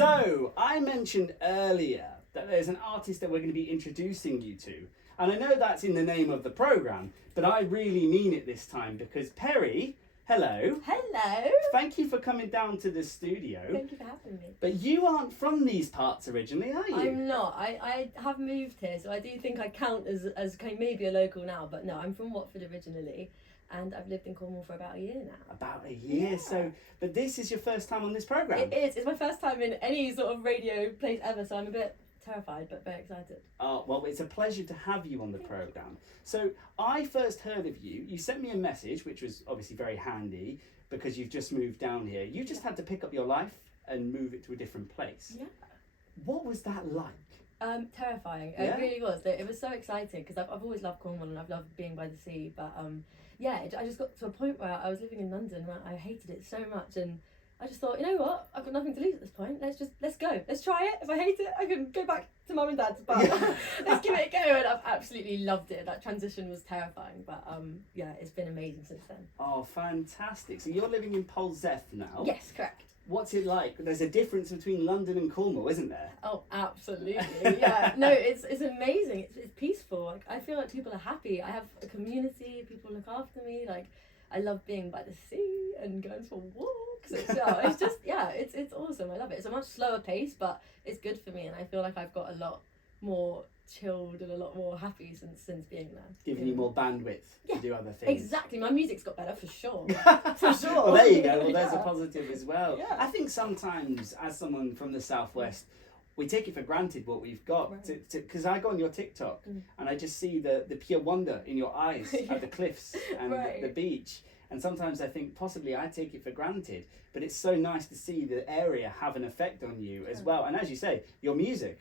So, I mentioned earlier that there's an artist that we're going to be introducing you to. And I know that's in the name of the programme, but I really mean it this time because Peri, hello. Hello. Thank you for coming down to the studio. Thank you for having me. But you aren't from these parts originally, are you? I'm not. I have moved here, so I do think I count as kind of maybe a local now, but no, I'm from Watford originally. And I've lived in Cornwall for about a year now. About a year, so, but this is your first time on this programme? It is. It's my first time in any sort of radio place ever, so I'm a bit terrified, but very excited. Oh, well, it's a pleasure to have you on the programme. So, I first heard of you. You sent me a message, which was obviously very handy, because you've just moved down here. You just had to pick up your life and move it to a different place. Yeah. What was that like? Terrifying. Yeah? It really was. It was so exciting, because I've always loved Cornwall and I've loved being by the sea, but yeah, I just got to a point where I was living in London and I hated it so much, and I just thought, you know what, I've got nothing to lose at this point. Let's go. Let's try it. If I hate it, I can go back to mum and dad's, but let's give it a go. And I've absolutely loved it. That transition was terrifying, but yeah, it's been amazing since then. Oh, fantastic. So you're living in Polzeath now? Yes, correct. What's it like? There's a difference between London and Cornwall, isn't there? Oh, absolutely. Yeah. No, it's amazing. It's peaceful. Like, I feel like people are happy. I have a community. People look after me. Like, I love being by the sea and going for walks. It's just it's awesome. I love it. It's a much slower pace, but it's good for me, and I feel like I've got a lot more chilled and a lot more happy since being there. Giving you more bandwidth to do other things. Exactly. My music's got better for sure. For sure. Well, there you go. Well, there's a positive as well. Yeah. I think sometimes, as someone from the southwest, we take it for granted what we've got. Because I go on your TikTok and I just see the pure wonder in your eyes at the cliffs and the beach. And sometimes I think possibly I take it for granted, but it's so nice to see the area have an effect on you as well. And as you say, your music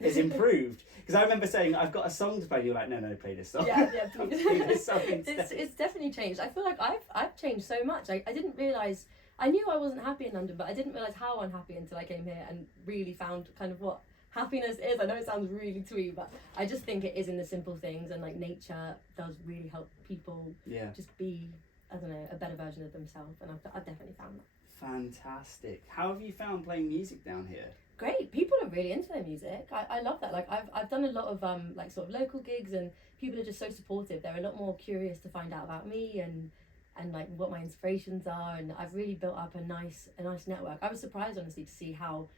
has improved. Because I remember saying, I've got a song to play, and you're like, no, play this song. Yeah, please. Play this song instead. It's definitely changed. I feel like I've changed so much. I didn't realise, I knew I wasn't happy in London, but I didn't realise how unhappy until I came here and really found kind of what happiness is. I know it sounds really twee, but I just think it is in the simple things, and like nature does really help people just be, I don't know, a better version of themselves, and I've definitely found that. Fantastic. How have you found playing music down here? Great. People are really into their music. I love that. Like I've done a lot of like sort of local gigs, and people are just so supportive. They're a lot more curious to find out about me and like what my inspirations are, and I've really built up a nice network. I was surprised honestly to see how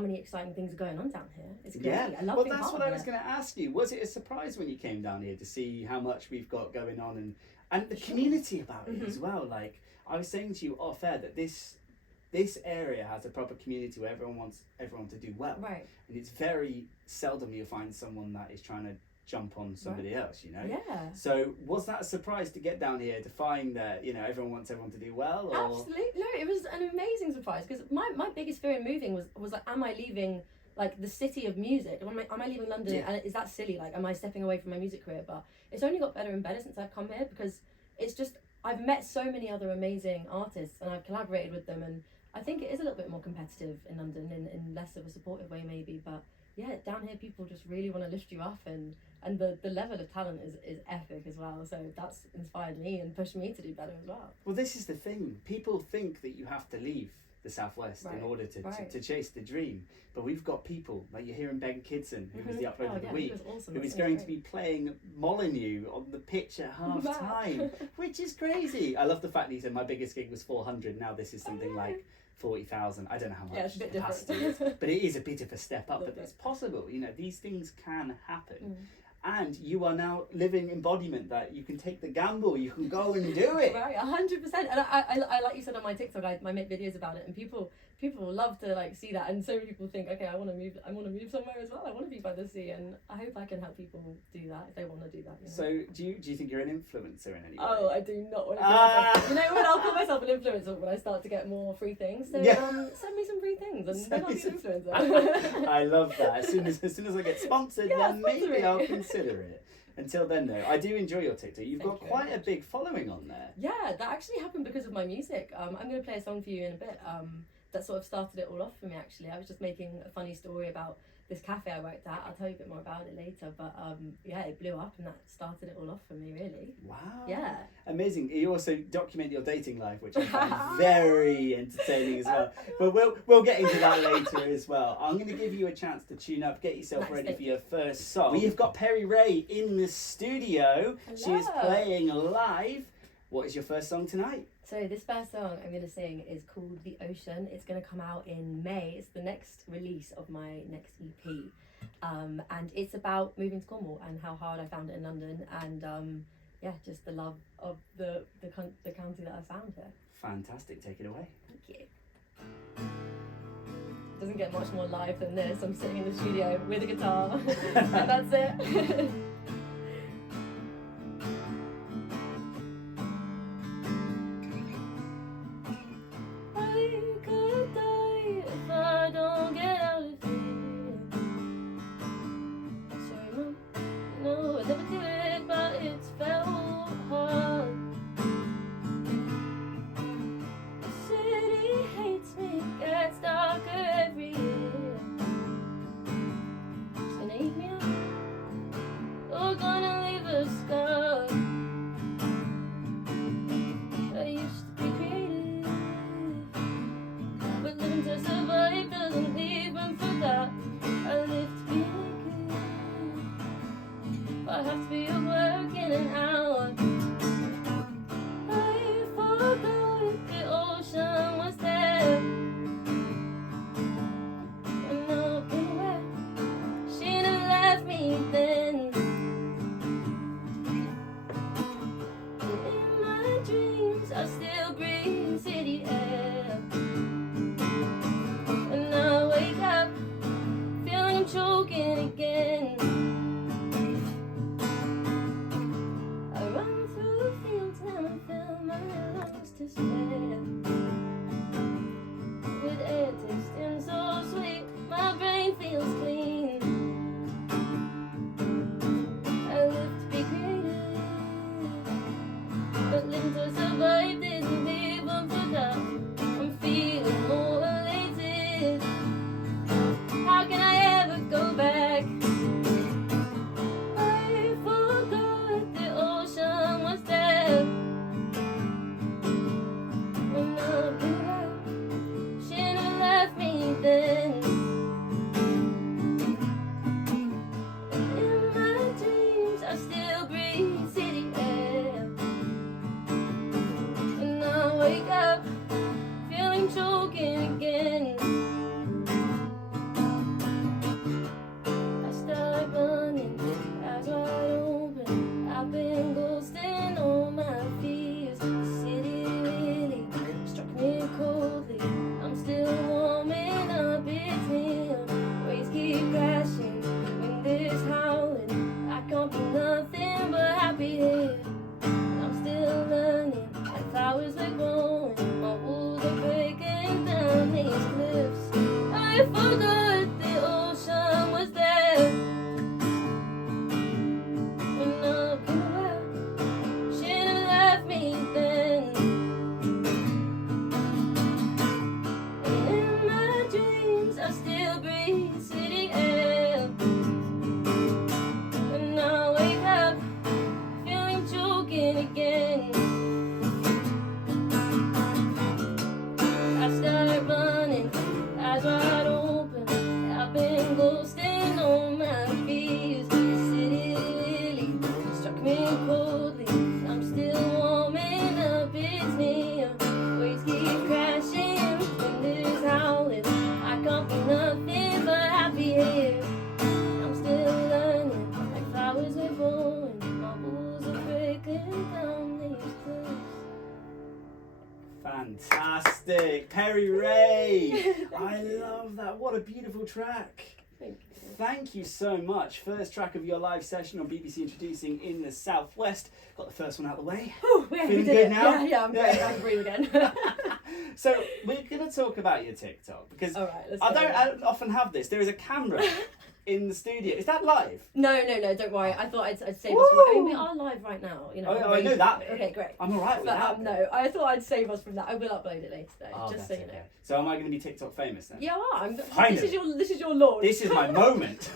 many exciting things are going on down here. It's great. Yeah. I love being that's part what of I was it. going to ask you. Was it a surprise when you came down here to see how much we've got going on and the community about it as well? Like I was saying to you off air that this area has a proper community where everyone wants everyone to do well. Right. And it's very seldom you'll find someone that is trying to jump on somebody else, you know? Yeah. So was that a surprise to get down here to find that, you know, everyone wants everyone to do well? Or? Absolutely. No, it was an amazing surprise, because my biggest fear in moving was like, am I leaving like the city of music? Am I leaving London? Yeah. And is that silly? Like, am I stepping away from my music career? But it's only got better and better since I've come here, because it's just, I've met so many other amazing artists and I've collaborated with them, and I think it is a little bit more competitive in London in less of a supportive way maybe, but yeah, down here people just really want to lift you up, and the level of talent is epic as well, so that's inspired me and pushed me to do better as well. Well, this is the thing. People think that you have to leave the southwest in order to chase the dream, but we've got people like you're hearing Ben Kidson, who was the upload of the week, who is going to be playing Molyneux on the pitch at half time, which is crazy. I love the fact that he said my biggest gig was 400, now this is something like 40,000. I don't know how much. Yeah, it's a bit capacity different. But it is a bit of a step up, but it's possible. You know, these things can happen. And you are now living embodiment that you can take the gamble, you can go and do it. Right, 100%. And I like you said on my TikTok, I make videos about it, and people love to like see that, and so many people think, okay, I want to move somewhere as well. I want to be by the sea, and I hope I can help people do that if they want to do that. You know? So do you think you're an influencer in any way? Oh, I do not want to call myself. You know what? I'll call myself an influencer when I start to get more free things. So send me some free things, and then I'll be an influencer. I love that. As soon as I get sponsored, then maybe I'll consider it. Until then, though, I do enjoy your TikTok. You've got quite a big following on there. Yeah, that actually happened because of my music. I'm going to play a song for you in a bit. That sort of started it all off for me, actually. I was just making a funny story about this cafe I worked at. I'll tell you a bit more about it later, but yeah, it blew up and that started it all off for me, really. Wow. Yeah. Amazing. You also document your dating life, which I find very entertaining as well. But we'll get into that later as well. I'm going to give you a chance to tune up, get yourself ready for your first song. We have got Peri Rae in the studio. Hello. She is playing live. What is your first song tonight? So this first song I'm going to sing is called The Ocean. It's going to come out in May. It's the next release of my next EP. And it's about moving to Cornwall and how hard I found it in London, and yeah, just the love of the county that I found here. Fantastic. Take it away. Thank you. Doesn't get much more live than this. I'm sitting in the studio with a guitar and that's it. I have to be at work in an hour. I forgot the ocean was there. And now I've been aware. She never left me then. And in my dreams I still breathe city air. And now I wake up feeling I'm choking again. Despair. With air tasting so sweet, my brain feels clean. I live to be creative, but living to survive isn't even for that. I'm feeling more elated. How can I ever go back? I forgot the ocean was there. Then in my dreams I still breathe city air. And I wake up feeling choking again. I start running, eyes wide open. I've been ghosting all my fears. The city really struck me coldly. I'm still warming up, it's near. Waves keep crashing, wind is howling. I can't be nothing but happy here. I'm still learning, and flowers are growing. My walls are breaking down these cliffs. I forgot the ocean was there. And I'm aware, she never left me then. I still breathe city air. And now I wake up feeling choking again. I start running, eyes wide open. I've been ghosting all my fears. The city really struck me coldly. I'm still warming up, it's near. Waves keep crashing, wind is howling. I can't be nothing but happy here. I'm still learning, like flowers are growing. My walls are breaking down these cliffs. Fantastic. Peri Rae. I love that. What a beautiful track. Thank you. Thank you so much. First track of your live session on BBC Introducing in the Southwest. Got the first one out of the way. Ooh, yeah, Feeling good now? Yeah, I'm great. I can breathe again. So we're going to talk about your TikTok because All right, I don't often have this. There is a camera in the studio. Is that live? No, don't worry. I thought I'd save Woo! us from... I mean, we are live right now, you know. Oh, I know that bit. Okay, great. I'm alright with that. No, I thought I'd save us from that. I will upload it later today, Oh, just so you okay. know. So am I going to be TikTok famous then? Yeah, Finally. This is your launch. This is my moment.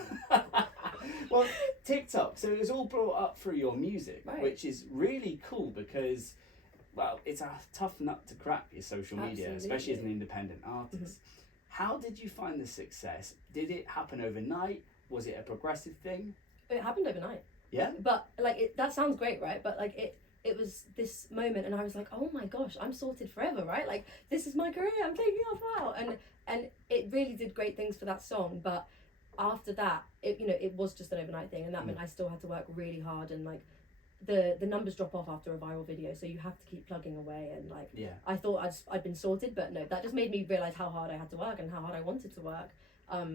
Well, TikTok. So it was all brought up through your music, Right. which is really cool because, well, it's a tough nut to crack, your social media, Absolutely. especially as an independent artist. How did you find the success? Did it happen overnight? Was it a progressive thing? It happened overnight. Yeah. But like that sounds great, right? But like it was this moment, and I was like, oh my gosh, I'm sorted forever, right? Like this is my career. I'm taking off now, and it really did great things for that song. But after that, it was just an overnight thing, and that meant I still had to work really hard, and like the numbers drop off after a viral video, so you have to keep plugging away, and like I thought I'd been sorted, but no, that just made me realize how hard I had to work and how hard I wanted to work.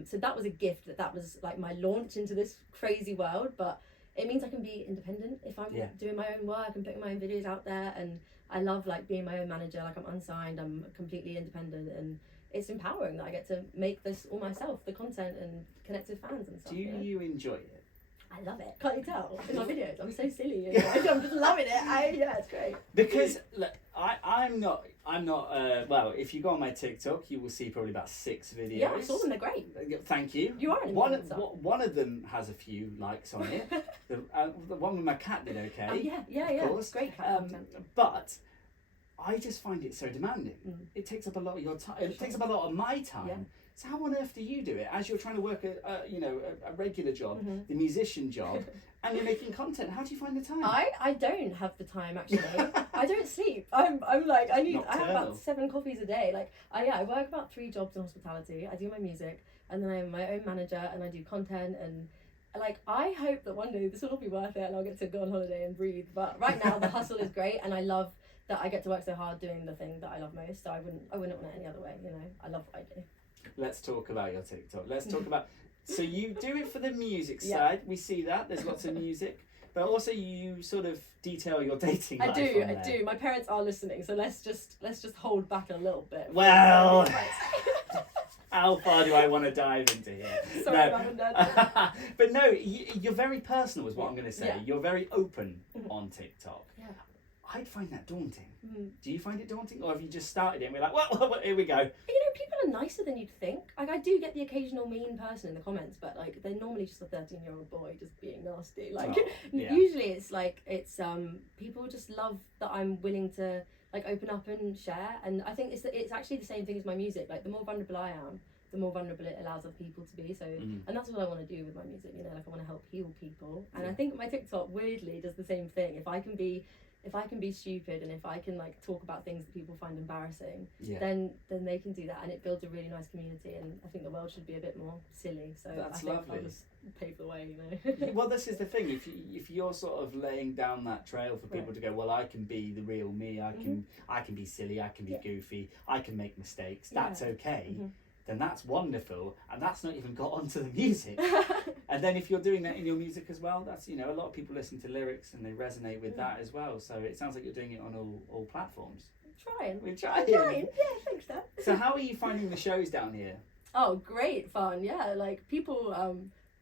So that was a gift, that was like my launch into this crazy world, but it means I can be independent if I'm doing my own work and putting my own videos out there, and I love like being my own manager. Like I'm unsigned, I'm completely independent, and it's empowering that I get to make this all myself, the content, and connect with fans and stuff. Do you enjoy it? I love it. Can't you tell? In my videos, I'm so silly. You know? I'm just loving it. It's great. Because look, I'm not. Well, if you go on my TikTok, you will see probably about 6 videos. Yeah, I saw them. They're great. Thank you. You are an influencer. One of them has a few likes on it. The one with my cat did okay. Oh, yeah. Of course. Great cat content. But I just find it so demanding. It takes up a lot of your time. It takes up a lot of my time. Yeah. So how on earth do you do it as you're trying to work a regular job, the musician job, and you're making content? How do you find the time? I don't have the time actually. I don't sleep. I'm like I have about 7 coffees a day. Like I work about 3 jobs in hospitality. I do my music, and then I'm my own manager, and I do content, and like I hope that one day this will all be worth it and I'll get to go on holiday and breathe. But right now the hustle is great, and I love that I get to work so hard doing the thing that I love most. So I wouldn't want it any other way. You know, I love what I do. Let's talk about your TikTok. Let's talk about. So you do it for the music side. We see that there's lots of music, but also you sort of detail your dating life. I do. My parents are listening, so let's just hold back a little bit. Well, how far do I want to dive into here? Sorry, Mum and Dad. But no, you're very personal, is what I'm going to say. Yeah. You're very open on TikTok. Yeah. I'd find that daunting. Do you find it daunting, or have you just started it and we're like, well, here we go? You know, people are nicer than you'd think. Like, I do get the occasional mean person in the comments, but like, they're normally just a 13-year-old boy just being nasty. Like, usually it's like people just love that I'm willing to like open up and share, and I think it's actually the same thing as my music. Like, the more vulnerable I am, the more vulnerable it allows other people to be. So, and that's what I want to do with my music. You know, like I want to help heal people, and I think my TikTok weirdly does the same thing. If I can be stupid, and if I can like talk about things that people find embarrassing, then they can do that, and it builds a really nice community. And I think the world should be a bit more silly. So that's lovely. I'll just pave the way, you know. Well, this is the thing. If you're sort of laying down that trail for people to go, well, I can be the real me. I can be silly. I can be goofy. I can make mistakes. That's okay. Then that's wonderful, and that's not even got onto the music. And then if you're doing that in your music as well, that's, you know, a lot of people listen to lyrics and they resonate with that as well. So it sounds like you're doing it on all platforms. We're trying. Yeah, thanks, Dad. So how are you finding the shows down here? Oh, great fun. Yeah, like people,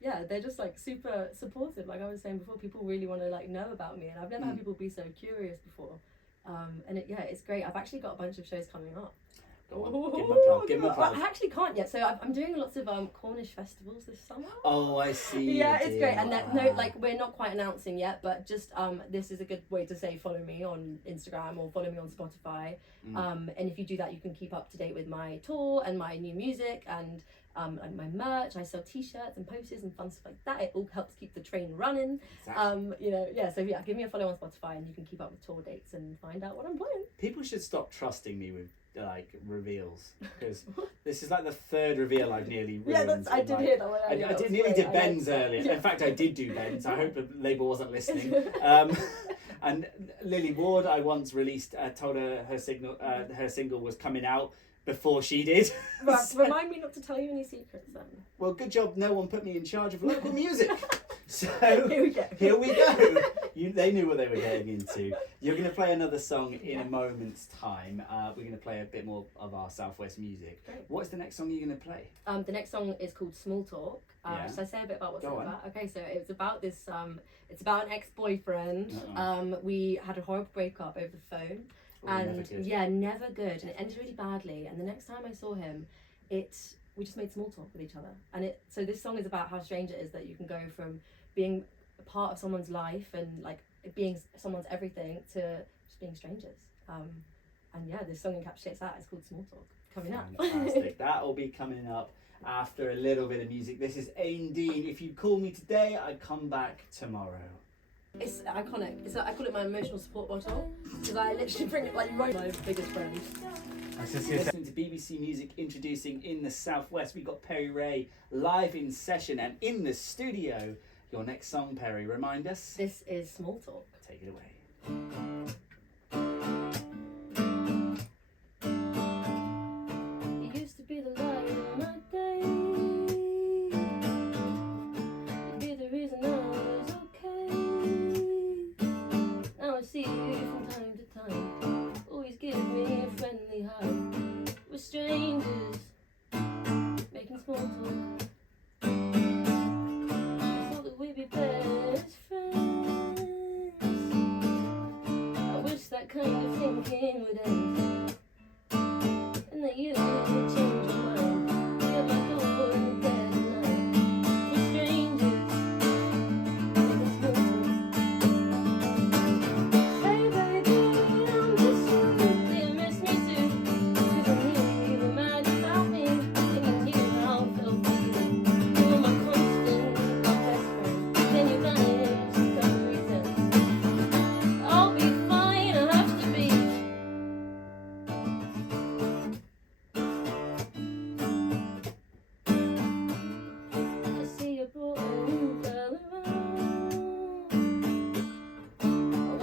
they're just like super supportive. Like I was saying before, people really want to like know about me, and I've never had people be so curious before. And it's great. I've actually got a bunch of shows coming up. Go on, give him a plug. I actually can't yet, so I'm doing lots of Cornish festivals this summer. Oh, I see. Yeah, it's great, and we're not quite announcing yet, but just this is a good way to say follow me on Instagram or follow me on Spotify. And if you do that, you can keep up to date with my tour and my new music and my merch. I sell t-shirts and posters and fun stuff like that. It all helps keep the train running. Exactly. So give me a follow on Spotify, and you can keep up with tour dates and find out what I'm playing. People should stop trusting me with like reveals, because this is like the 3rd reveal I've nearly ruined. I did hear that one earlier. I nearly did Ben's earlier. Yeah. In fact, I did do Ben's. I hope the label wasn't listening. And Lily Ward, I once released, told her her single was coming out before she did. Right, remind me not to tell you any secrets then. Well, good job no one put me in charge of local music. So here we go. They knew what they were getting into. You're going to play another song in a moment's time. We're going to play a bit more of our Southwest music. Great. What's the next song you're going to play? The next song is called Small Talk. Should I say a bit about what's it about? Okay, so it's about this. It's about an ex-boyfriend. We had a horrible breakup over the phone, and never good. And it ended really badly. And the next time I saw him, we just made small talk with each other. And so this song is about how strange it is that you can go from being a part of someone's life and like being someone's everything to just being strangers. And yeah, this song encapsulates that. It's called Small Talk. Coming up. Fantastic. That will be coming up after a little bit of music. This is Ain Dean. If you call me today, I come back tomorrow. It's iconic. I call it my emotional support bottle because I literally bring it like my biggest friend. Listening to BBC Music introducing In the Southwest. We've got Peri Rae live in session and in the studio. Your next song, Peri, remind us. This is Small Talk. Take it away. You used to be the light of my day. You'd be the reason I was okay. Now I see you from time to time. Always give me a friendly hug. We're strangers, making small talk. Thought that we'd be best friends. I wish that kind of thinking would end. And that you would change your mind. Be at my door in the dead of night. We're strangers, making small talk. Hey baby, I miss you. Do you miss me too? 'Cause I knew you were mad about me. And you knew how I felt for you. You were my constant, my best friend. Then you vanished, you got reasons. I'll be fine, I have to be. I see you brought a new girl around. I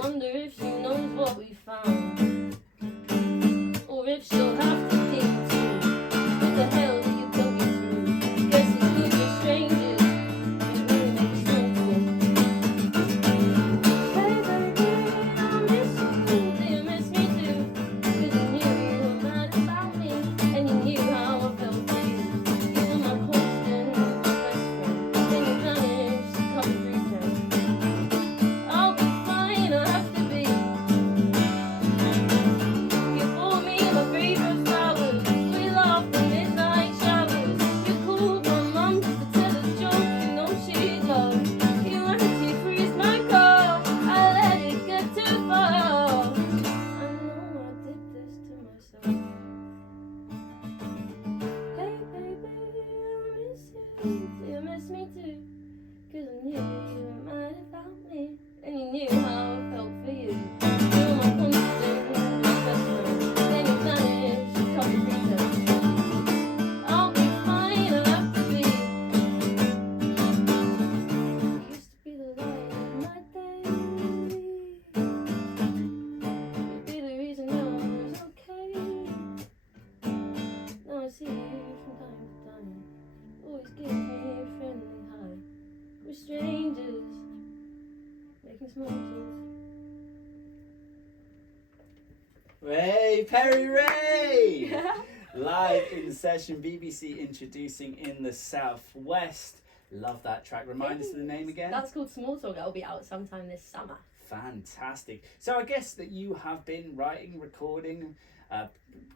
wonder if she knows what we found, or if she'll have to think too. What the hell did you put me through? Guess it's good we're strangers, which really makes sense. Hey baby, I miss you. Do you miss me too? 'Cause you knew you were mad about me, and you knew how I felt for you. You were my constant, my best friend. Then you vanished, cut me free friend. I'll be fine, I have to be. You bought me my favorite flowers. We laughed in midnight showers. You called my mum just to tell a joke you know she'd love. You antifreeze my car. I let it get too far. I know I did this to myself. Hey baby, I miss you. Do you miss me too? 'Cause I knew you were mad about me, and you knew how I felt for you. You were my constant, my best friend. Then you vanished, you cut me free then. I'll be fine, I have to be. You used to be the light of my day. You'd be the reason I was okay. Now I see you from time to time. Always give me a friendly high. We're strangers, making small talk. Hey, Peri Rae! Live in session, BBC introducing In the Southwest. Love that track. Remind us of the name again. That's called Small Talk. That'll be out sometime this summer. Fantastic. So I guess that you have been writing, recording,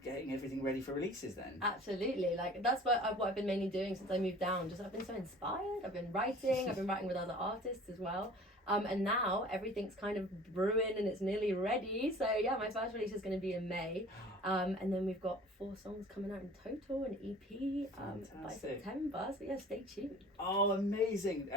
getting everything ready for releases then. Absolutely. Like that's what I've been mainly doing since I moved down. Just I've been so inspired. I've been writing. I've been writing with other artists as well. And now everything's kind of brewing and it's nearly ready. So yeah, my first release is going to be in May. And then we've got 4 songs coming out in total, an EP by September. So yeah, stay tuned. Oh, amazing.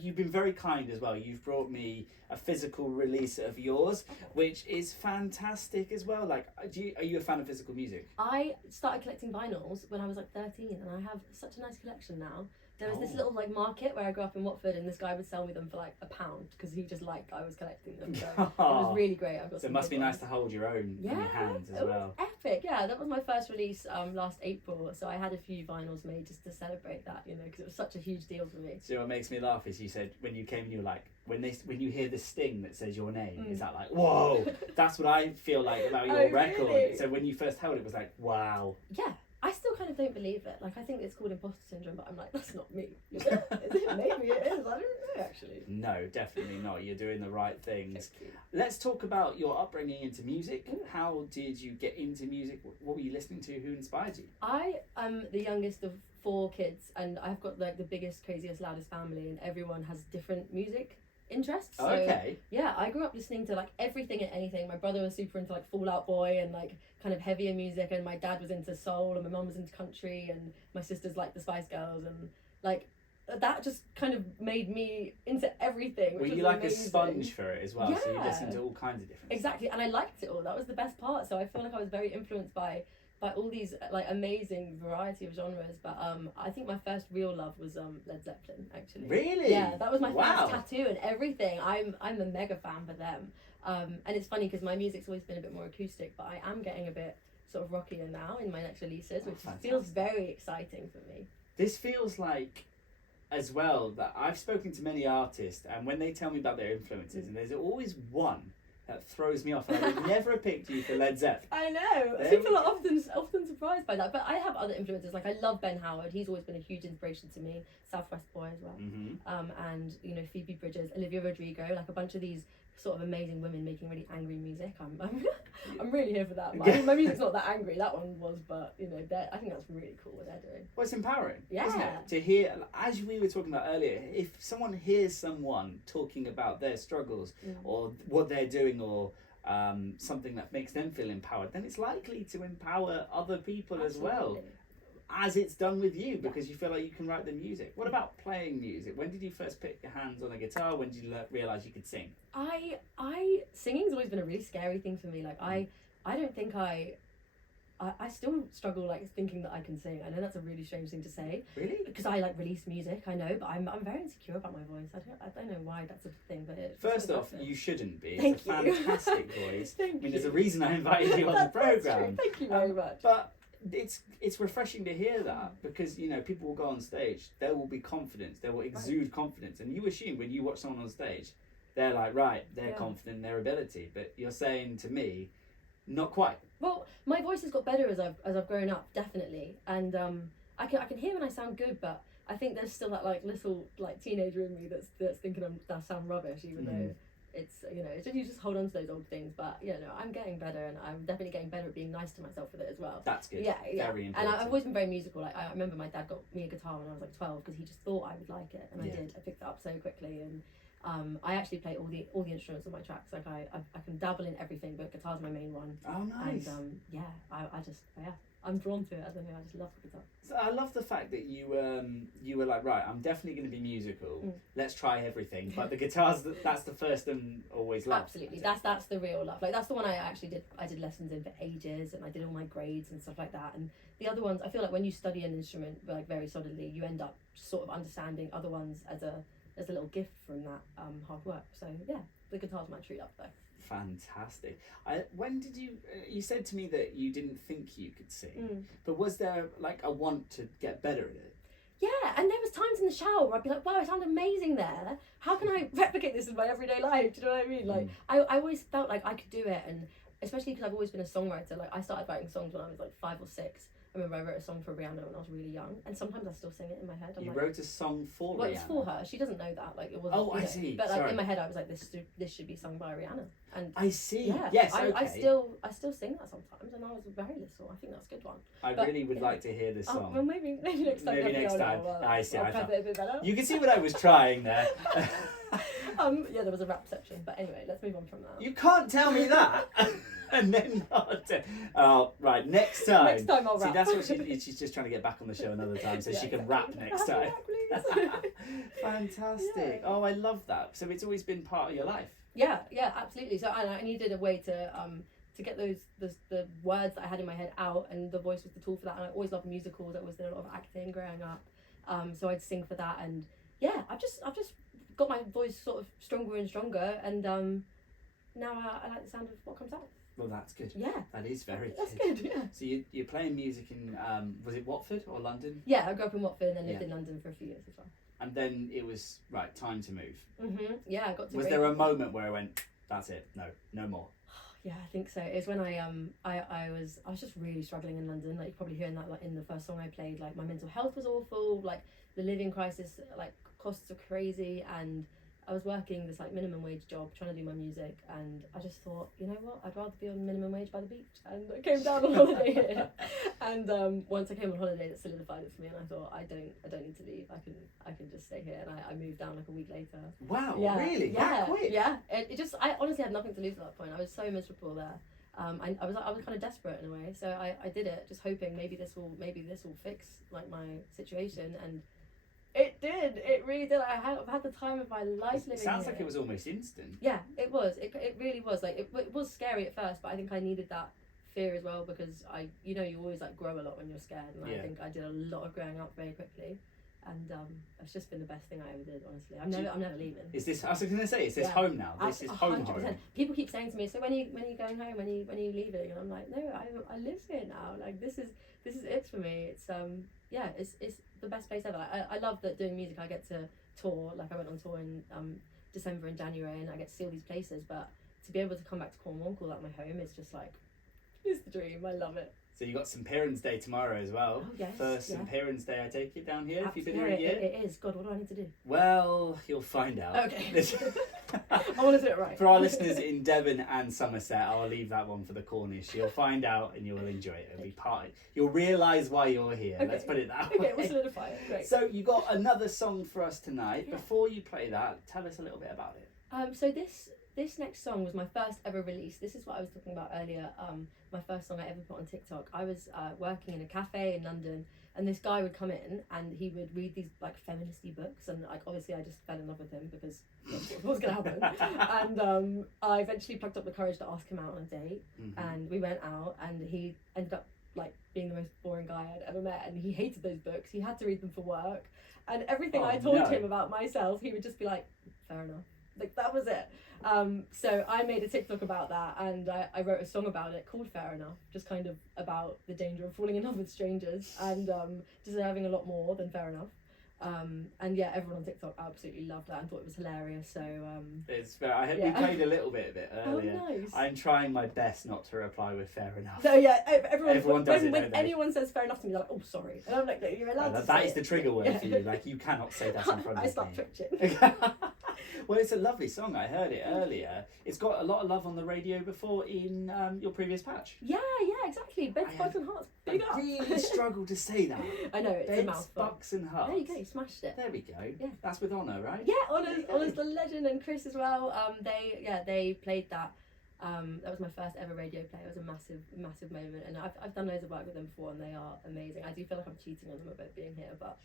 You've been very kind as well. You've brought me a physical release of yours, which is fantastic as well. Like, are you a fan of physical music? I started collecting vinyls when I was like 13 and I have such a nice collection now. There was this little like market where I grew up in Watford, and this guy would sell me them for like £1 because he just liked I was collecting them. So it was really great. I've got so it must be nice to hold your own in your hands as well. Epic, yeah. That was my first release last April, so I had a few vinyls made just to celebrate that, you know, because it was such a huge deal for me. So what makes me laugh is you said when you came, you were like, when you hear the sting that says your name, is that like, whoa? That's what I feel like about your record. Really? So when you first held it was like, wow. Yeah. I still kind of don't believe it. Like, I think it's called imposter syndrome, but I'm like, that's not me. Is it? Maybe it is. I don't know, actually. No, definitely not. You're doing the right things. Let's talk about your upbringing into music. How did you get into music? What were you listening to? Who inspired you? I am the youngest of 4 kids, and I've got like the biggest, craziest, loudest family, and everyone has different music interests. So, okay. Yeah, I grew up listening to like everything and anything. My brother was super into like Fall Out Boy and like kind of heavier music, and my dad was into soul, and my mum was into country, and my sisters liked the Spice Girls, and like that just kind of made me into everything. Were you like amazing. A sponge for it as well? Yeah. So you listened to all kinds of different Exactly, stuff. And I liked it all. That was the best part. So I feel like I was very influenced by all these like amazing variety of genres, but I think my first real love was Led Zeppelin, actually. Really? Yeah, that was my first tattoo and everything. I'm a mega fan for them, and it's funny because my music's always been a bit more acoustic, but I am getting a bit sort of rockier now in my next releases, which feels very exciting for me. This feels like, as well, that I've spoken to many artists, and when they tell me about their influences, and there's always one that throws me off, and I would never have picked you for Led Zeppelin. I know. People are often surprised by that, but I have other influences. Like I love Ben Howard. He's always been a huge inspiration to me. Southwest Boy as well. And you know, Phoebe Bridgers, Olivia Rodrigo, like a bunch of these sort of amazing women making really angry music. I'm really here for that. But I mean, my music's not that angry. That one was, but you know, I think that's really cool what they're doing. Well, it's empowering, yeah, isn't it? To hear, as we were talking about earlier, if someone hears someone talking about their struggles or what they're doing, or something that makes them feel empowered, then it's likely to empower other people as well, as it's done with you, because you feel like you can write the music. What about playing music? When did you first put your hands on a guitar? When did you realise you could sing? Singing's always been a really scary thing for me. Like I don't think I still struggle like thinking that I can sing. I know that's a really strange thing to say. Really? Because I like release music, I know, but I'm very insecure about my voice. I don't know why that's a thing, but it's first off, you shouldn't be. Thank it's a you. Fantastic voice. Thank I mean, you. there's a reason I invited you on the programme. Thank you very much. But it's refreshing to hear that, because you know, people will go on stage, there will be confidence, they will exude confidence, and you assume when you watch someone on stage, they're like, right, they're confident in their ability, but you're saying to me, not quite. Well, my voice has got better as I've grown up, definitely, and I can hear when I sound good, but I think there's still that like little like teenager in me that's thinking that sound rubbish, even though it's, you know, it's just, you just hold on to those old things. But you know, I'm getting better, and I'm definitely getting better at being nice to myself with it as well. That's good. Yeah. Very important. And I've always been very musical. Like I remember my dad got me a guitar when I was like 12 because he just thought I would like it, and I did. I picked it up so quickly, and I actually play all the instruments on my tracks. Like I can dabble in everything, but guitar's my main one. Oh, nice. And I'm drawn to it. I don't know. I just love the guitar. So I love the fact that you were like, right, I'm definitely going to be musical. Let's try everything. But the guitars, that's the first and always love. Absolutely, that's the real love. Like that's the one I actually did. I did lessons in for ages, and I did all my grades and stuff like that. And the other ones, I feel like when you study an instrument like very solidly, you end up sort of understanding other ones as a little gift from that hard work. So yeah, the guitar's my true love though. Fantastic. When did you said to me that you didn't think you could sing, but was there like a want to get better at it? Yeah, and there was times in the shower where I'd be like, wow, I sound amazing there. How can I replicate this in my everyday life? Do you know what I mean? Like, I always felt like I could do it, and especially because I've always been a songwriter. Like, I started writing songs when I was like 5 or 6. I remember I wrote a song for Rihanna when I was really young, and sometimes I still sing it in my head. You wrote a song for Rihanna? Well, it's for her. She doesn't know that. Like, it wasn't. Oh, I see. But like in my head, I was like, this should be sung by Rihanna. And I see. Yeah, yes. I Okay. I still sing that sometimes, and I was very little. I think that's a good one. I really would like to hear this song. Well, maybe next time. Maybe next time. Well, I see. I'll prep it a bit better. You can see what I was trying there. Yeah, there was a rap section, but anyway, let's move on from that. You can't tell me that. And then not. Oh, right. Next time. Next time I'll rap. See, that's what she's just trying to get back on the show another time, so she can rap next time. Fantastic. Yeah. Oh, I love that. So it's always been part of your life. Yeah, absolutely. So I needed a way to get the words that I had in my head out, and the voice was the tool for that. And I always loved musicals. I always did a lot of acting growing up. So I'd sing for that, and yeah, I've just got my voice sort of stronger and stronger, and now I like the sound of what comes out. Well, that's good. Yeah. That is very good. That's good, yeah. So you're playing music in, was it Watford or London? Yeah, I grew up in Watford and then lived in London for a few years as well. And then it was, right, time to move. Yeah, I got to. Was there a moment where I went, that's it, no more? Yeah, I think so. It was when I was just really struggling in London. Like, you're probably hearing that, like, in the first song I played. Like, my mental health was awful. Like, the living crisis, like, costs are crazy, and I was working this like minimum wage job trying to do my music, and I just thought, you know what, I'd rather be on minimum wage by the beach, and I came down on holiday here. And once I came on holiday, that solidified it for me, and I thought, I don't need to leave. I can just stay here, and I moved down like a week later. Wow, yeah, really? Yeah, that quick? Yeah. I honestly had nothing to lose at that point. I was so miserable there. I was kind of desperate in a way, so I did it, just hoping maybe this will fix like my situation, and it did. It really did. I've had the time of my life living here. Sounds like it was almost instant. Yeah, it was. It really was. Like, it was scary at first, but I think I needed that fear as well, because you always like grow a lot when you're scared, and I think I did a lot of growing up very quickly, and it's just been the best thing I ever did. Honestly, I'm never leaving. Is this? I was going to say, is this home now? This is home. 100%. People keep saying to me, so when are you going home? When are you leaving? And I'm like, no, I live here now. Like, this is it for me. It's it's the best place ever. I love that doing music. I get to tour. Like, I went on tour in December and January, and I get to see all these places. But to be able to come back to Cornwall and call that my home is just like, it's the dream. I love it. So you got St. Piran's Day tomorrow as well. Oh, yes. First St. Piran's Day, I take it, down here. If you've been here a year. It is. God, what do I need to do? Well, you'll find out. Okay. I want to do it right. For our listeners in Devon and Somerset, I'll leave that one for the Cornish. You'll find out and you'll enjoy it. It'll be you'll realise why you're here. Okay. Let's put it that way. Okay, we'll solidify it. Great. So you got another song for us tonight. Yeah. Before you play that, tell us a little bit about it. So this next song was my first ever release. This is what I was talking about earlier. My first song I ever put on TikTok. I was working in a cafe in London, and this guy would come in and he would read these like feministy books, and like obviously I just fell in love with him because what was going to happen. And I eventually plucked up the courage to ask him out on a date, and we went out, and he ended up like being the most boring guy I'd ever met, and he hated those books. He had to read them for work, and everything I told him about myself, he would just be like, fair enough. Like, that was it. So I made a TikTok about that, and I wrote a song about it called Fair Enough, just kind of about the danger of falling in love with strangers, and deserving a lot more than fair enough. And yeah, everyone on TikTok absolutely loved that and thought it was hilarious. So it's fair. I hope you played a little bit of it earlier. Oh, nice. I'm trying my best not to reply with fair enough. So yeah, everyone does it. When anyone says fair enough to me, they're like, oh, sorry, and I'm like, no, you're allowed to. That is the trigger word for you. Like, you cannot say that in front of me. I start twitching. Well, it's a lovely song. I heard it earlier. It's got a lot of love on the radio before in your previous patch. Yeah, exactly. Beds, bugs and hearts. Big up. I really struggle to say that. I know, it's a mouthful. Beds, bugs and hearts. There you go, you smashed it. There we go. Yeah. That's with Honour, right? Yeah, Honour's the legend, and Chris as well. They played that. That was my first ever radio play. It was a massive moment, and I've done loads of work with them before, and they are amazing. I do feel like I'm cheating on them a bit being here, but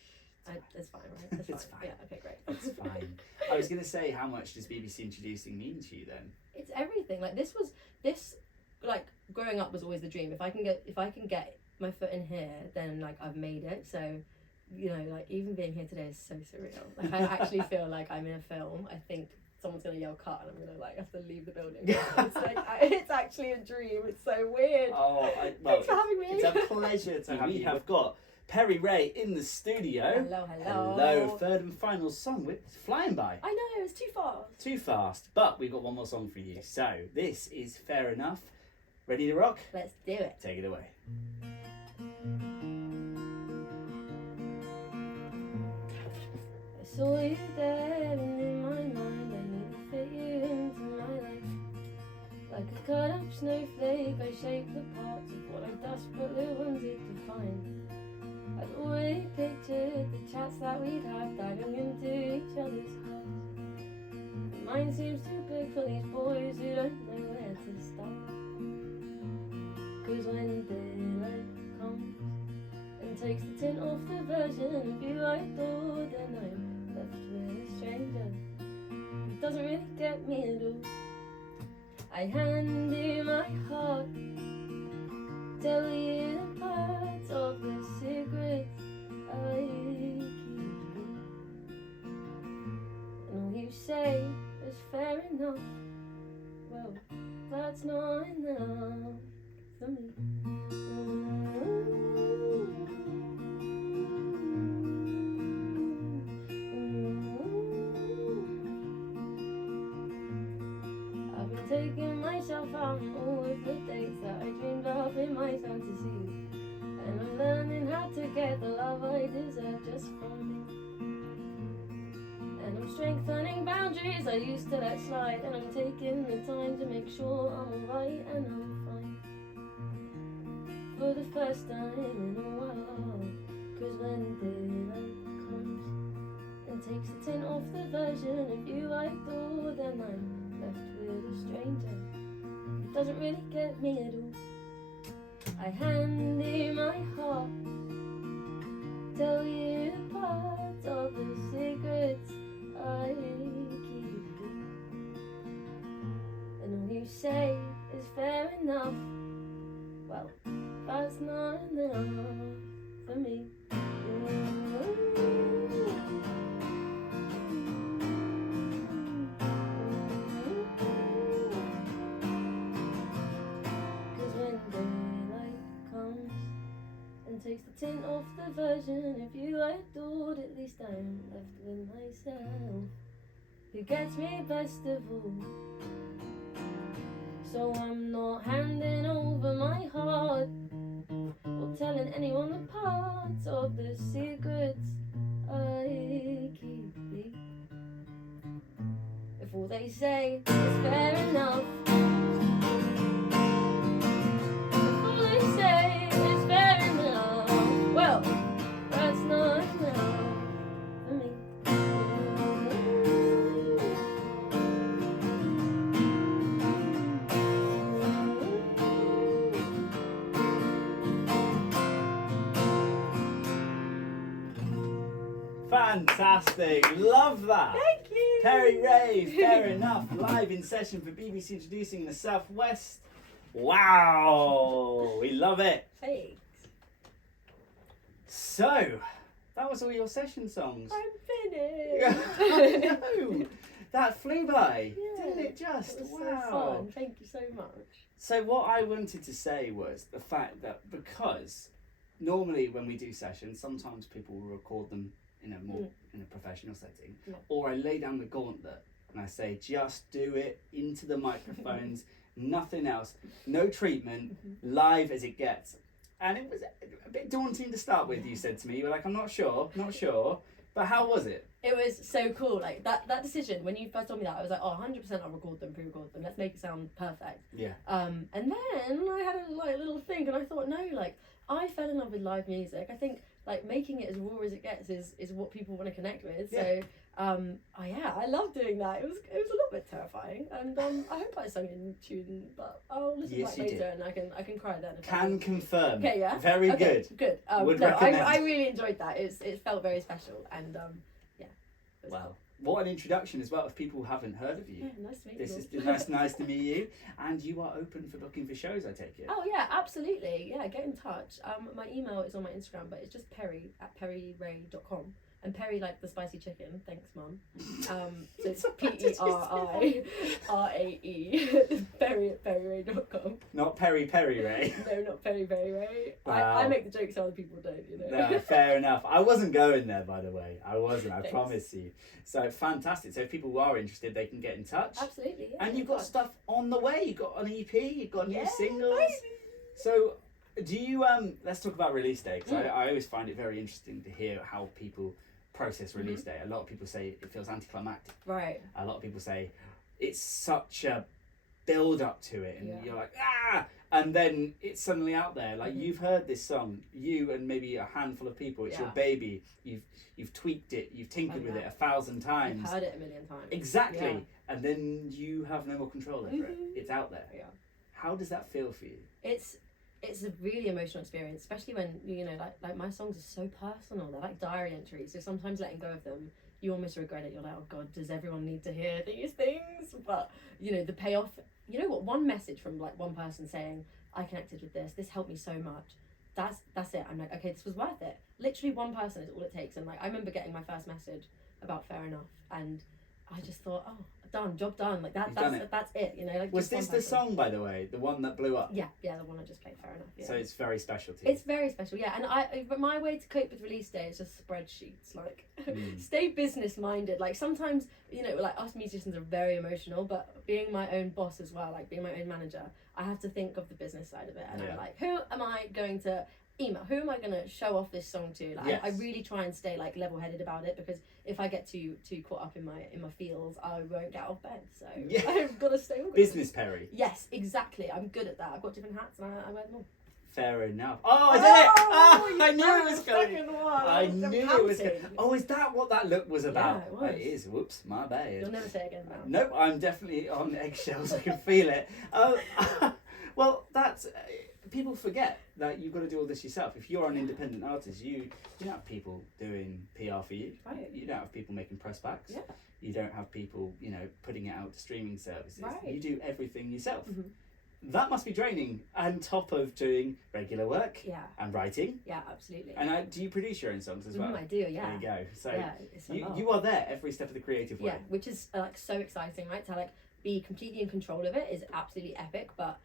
it's fine, right? It's fine. Yeah, okay, great. It's fine. I was going to say, how much does BBC Introducing mean to you then? It's everything. Like, this like growing up was always the dream. If I can get my foot in here, then like I've made it. So, you know, like even being here today is so surreal. Like, I actually feel like I'm in a film. I think someone's gonna yell cut, and I'm gonna like have to leave the building. It's like it's actually a dream. It's so weird. Oh, thanks for having me. It's a pleasure to have you. We have got Peri Rae in the studio. Hello. Third and final song. It's flying by. I know, it's too fast. But we've got one more song for you. So this is Fair Enough. Ready to rock? Let's do it. Take it away. I saw you there, and in my mind I need to fit you into my life. Like a cut up snowflake, I shaped the parts of what I desperately wanted to find. I'd already pictured the chats that we'd have, diving into each other's hearts. Mine seems too big for these boys who don't know where to start. Cause when daylight comes and takes the tint off the version of you I adored, then I'm left with a stranger who doesn't really get me at all. I hand you my heart, tell you the parts of the secrets I keep. say is fair enough, well, that's not enough for me. I've been taking myself out all of the dates that I dreamed of in my fantasies, and I'm learning how to get the love I deserve just from me. And I'm strengthening boundaries I used to let slide, and I'm taking the time to make sure I'm alright and I'm fine. For the first time in a while, 'cause when daylight comes and takes the tint off the version of you I adore, then I'm left with a stranger who doesn't really get me at all. I hand you my heart, tell you the parts of the secrets I keep, and all you say is fair enough, well, that's not enough for me. Cause when daylight comes and takes the tint off the version of you I adored, at least I'm left with myself, who gets me best of all. So I'm not handing over my heart or telling anyone the parts of the secrets I keep. If all they say is fair enough, if all they say is fair enough, well, that's not enough for me. Fantastic, love that. Thank you. Peri Rae, Fair Enough, live in session for BBC Introducing in the Southwest. Wow, we love it. Thanks. So, that was all your session songs. I'm finished. I know. That flew by, Yeah, didn't it just? it was Wow. so fun. Thank you so much. So what I wanted to say was the fact that because normally when we do sessions, sometimes people will record them in a more in a professional setting, or I lay down the gauntlet and I say just do it into the microphones, nothing else, no treatment, live as it gets. And it was a bit daunting to start with. You said to me, you were like, I'm not sure, but how was it? It was so cool. Like that decision, when you first told me that, I was like, oh, 100% I'll record them, pre-record them. Let's make it sound perfect. Yeah. And then I had a little think, and I thought, no, like I fell in love with live music. I think like making it as raw as it gets is what people want to connect with. Yeah. So I love doing that. It was a little bit terrifying, and I hope I sung in tune, but I'll listen Yes, back later, did. and I can cry then. Can confirm. Okay, yeah. Very okay, good. Good. Would no, recommend. I really enjoyed that. It felt very special, and yeah. It was Wow. cool. What an introduction as well, if people haven't heard of you. Yeah, nice to meet This you. is nice to meet you. And you are open for booking for shows, I take it. Oh yeah, absolutely. Yeah, get in touch. My email is on my Instagram, but it's just Peri at perirae.com. And Peri like the spicy chicken. Thanks, Mum. So it's PERIRAE. Peri at perirae.com. Not Peri Rae. No, not Peri Rae. Wow. I make the jokes so other people don't, you know. No, fair enough. I wasn't going there, by the way. I wasn't, I Thanks. promise you. So fantastic. So if people who are interested, they can get in touch. Absolutely. Yeah, And you've got God. stuff on the way. You've got an EP, you've got new Yeah, singles. baby. So do you, let's talk about release day, because I always find it very interesting to hear how people process release day. A lot of people say it feels anticlimactic. Right. A lot of people say it's such a build up to it, and you're like, ah, and then it's suddenly out there. Like you've heard this song, you and maybe a handful of people. It's your baby. You've tweaked it, you've tinkered with it 1,000 times. I've heard it a million times. Exactly. Yeah. And then you have no more control over it. It's out there. Yeah. How does that feel for you? It's a really emotional experience, especially when like my songs are so personal. They're like diary entries, so sometimes letting go of them, you almost regret it. You're like, oh God, does everyone need to hear these things? But the payoff. You know what? One message from like one person saying, I connected with this. This helped me so much. That's it. I'm like, okay, this was worth it. Literally one person is all it takes. And like I remember getting my first message about Fair Enough, and I just thought, oh, done, job done. Like that's it. You know. Like, was this the song, by the way, the one that blew up? Yeah, the one I just played. Fair enough. Yeah. So it's very special to you. It's very special, yeah. And my way to cope with release day is just spreadsheets. Like, stay business minded. Like sometimes, you know, like us musicians are very emotional, but being my own boss as well, like being my own manager, I have to think of the business side of it. And I'm like, who am I going to email? Who am I going to show off this song to? Like, I really try and stay like level headed about it, because if I get too caught up in my feels, I won't get out of bed. So I've got to stay organized. Business Peri. Yes, exactly. I'm good at that. I've got different hats and I wear them all. Fair enough. Oh, I did it! Oh, I knew it was going. I knew it was going. Oh, is that what that look was about? Yeah, it was. It is. Whoops, my bad. You'll never say it again now. Nope, I'm definitely on eggshells. I can feel it. Well, that's... people forget that you've got to do all this yourself. If you're an independent artist, you don't have people doing PR for you. Right. You don't have people making press packs. Yeah. You don't have people, you know, putting it out to streaming services. Right. You do everything yourself. Mm-hmm. That must be draining, on top of doing regular work and writing. Yeah, absolutely. And do you produce your own songs as well? I do, yeah. There you go. So it's you are there every step of the creative way. Yeah, which is like so exciting, right? To like be completely in control of it is absolutely epic, but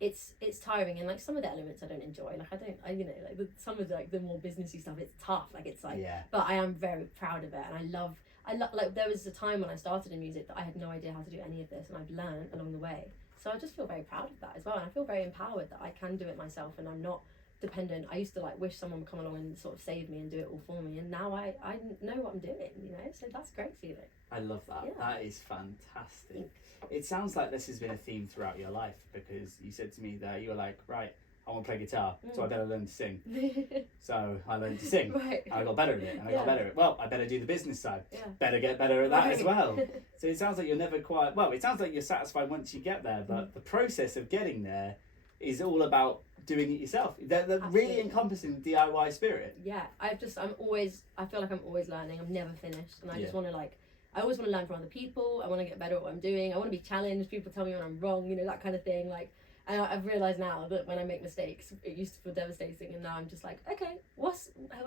it's tiring, and like some of the elements I don't enjoy. Like you know, like some of the more businessy stuff, it's tough. Like it's like, but I am very proud of it, and I love like there was a time when I started in music that I had no idea how to do any of this, and I've learned along the way. So I just feel very proud of that as well, and I feel very empowered that I can do it myself, and I'm not dependent. I used to like wish someone would come along and sort of save me and do it all for me, and now I know what I'm doing, you know, so that's a great feeling. I love that. That is fantastic. It sounds like this has been a theme throughout your life, because you said to me that you were like, right, I want to play guitar, so I better learn to sing. So I learned to sing, and I got better at it, and I got better at it. Well, I better do the business side. Better get better at that as well. So it sounds like you're never quite, well, it sounds like you're satisfied once you get there, but the process of getting there is all about doing it yourself. They're really encompassing the DIY spirit. Yeah, I feel like I'm always learning. I'm never finished, and I just want to I always want to learn from other people. I want to get better at what I'm doing. I want to be challenged. People tell me when I'm wrong, you know, that kind of thing. Like, and I've realised now that when I make mistakes, it used to feel devastating, and now I'm just like, okay, where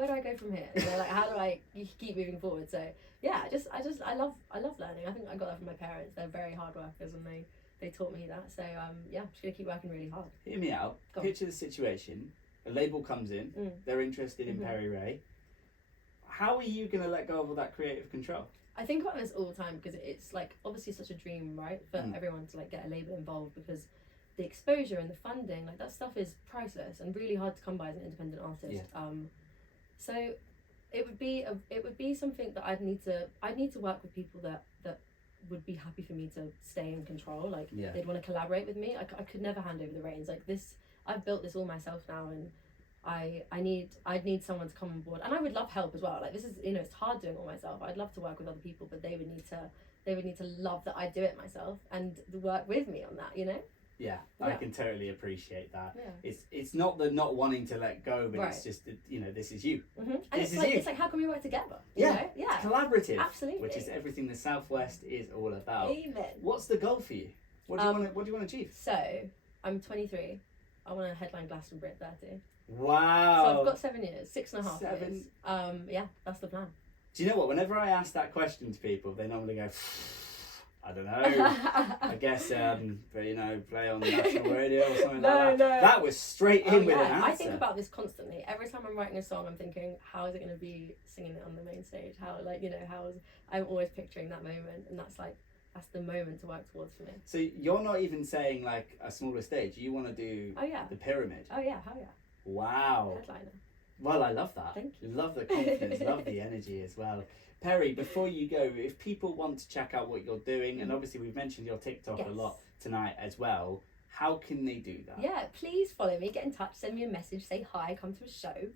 do I go from here? You know, like, how do I keep moving forward? So yeah, I love learning. I think I got that from my parents. They're very hard workers, and they taught me that. So I'm just gonna keep working really hard. Hear me out. Picture the situation. A label comes in. They're interested in Peri Rae. How are you gonna let go of all that creative control? I think about this all the time, because it's like obviously such a dream, right, for everyone to like get a label involved, because the exposure and the funding, like that stuff is priceless and really hard to come by as an independent artist. So it would be something that I'd need to work with people that would be happy for me to stay in control. Like they'd want to collaborate with me. I could never hand over the reins. Like this, I've built this all myself now, and I'd need someone to come on board, and I would love help as well. Like this is, you know, it's hard doing it all myself. I'd love to work with other people, but they would need to love that I do it myself and work with me on that, you know. I can totally appreciate that. It's not the not wanting to let go, but it's just that, you know, this is you. And it's like how can we work together? You know? Collaborative, absolutely, which is everything the Southwest is all about. Amen. What's the goal for you? What do you want to achieve? So I'm 23. I want to headline Glastonbury at 30. Wow. So I've got 7 years, 6.5 years. That's the plan. Do you know what? Whenever I ask that question to people, they normally go, I don't know. I guess, but you know, play on the national radio or something like that. No. That was straight in with an answer. I think about this constantly. Every time I'm writing a song, I'm thinking, how is it going to be singing it on the main stage? I'm always picturing that moment, and that's the moment to work towards for me. So you're not even saying like a smaller stage. You want to do the Pyramid. Oh yeah, hell yeah. Wow. Headliner. Well, I love that. Thank you. Love the confidence, love the energy as well. Peri, before you go, if people want to check out what you're doing, and obviously we've mentioned your TikTok a lot tonight as well, how can they do that? Yeah, please follow me, get in touch, send me a message, say hi, come to a show.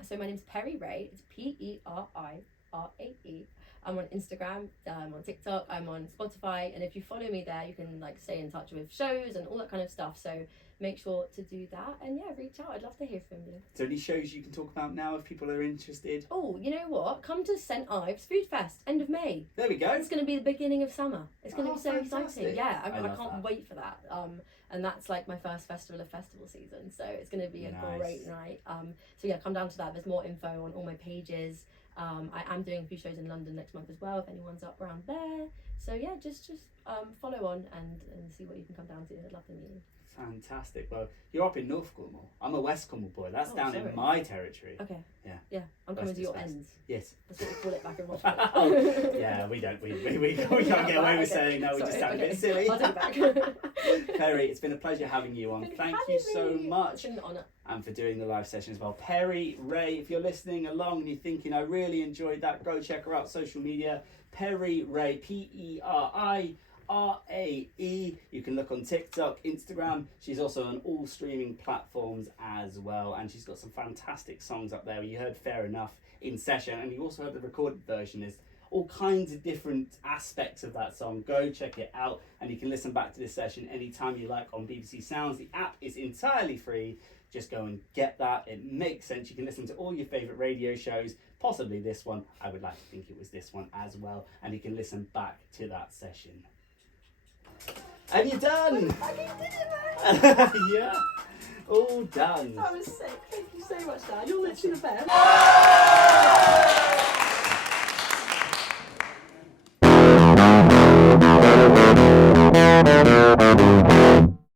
So my name's Peri Rae, it's Peri Rae. I'm on Instagram, I'm on TikTok, I'm on Spotify, and if you follow me there, you can like stay in touch with shows and all that kind of stuff. So make sure to do that, and reach out. I'd love to hear from you. Is there any shows you can talk about now if people are interested? Oh, you know what? Come to St Ives Food Fest, end of May. There we go. It's going to be the beginning of summer. It's going to be so fantastic. exciting. Yeah, I can't that. wait for that. And that's like my first festival of festival season, so it's going to be a great night. So come down to that. There's more info on all my pages. I am doing a few shows in London next month as well, if anyone's up around there. So yeah, just follow on and see what you can come down to. I'd love to meet you. Fantastic. Well, you're up in North Cornwall. I'm a West Cornwall boy. That's down in my territory. Okay. Yeah. I'm coming to your ends. Yes. That's what we call it back in Rochester. Yeah, we can't get away with saying no. We just sound a bit silly. I'll take it back. Peri, it's been a pleasure having you on. Thank you so much. It's been an honour. And for doing the live session as well. Peri Rae, if you're listening along and you're thinking, I really enjoyed that, go check her out social media. Peri Rae, PERI RAE. You can look on TikTok, Instagram. She's also on all streaming platforms as well, and she's got some fantastic songs up there. You heard Fair Enough in session, and you also heard the recorded version. There's all kinds of different aspects of that song. Go check it out, and you can listen back to this session anytime you like on BBC Sounds. The app is entirely free. Just go and get that. It makes sense. You can listen to all your favourite radio shows, possibly this one. I would like to think it was this one as well, and you can listen back to that session. And you're done! I fucking did it, man! Yeah, all done. That was sick. Thank you so much, Dan. You're literally the best.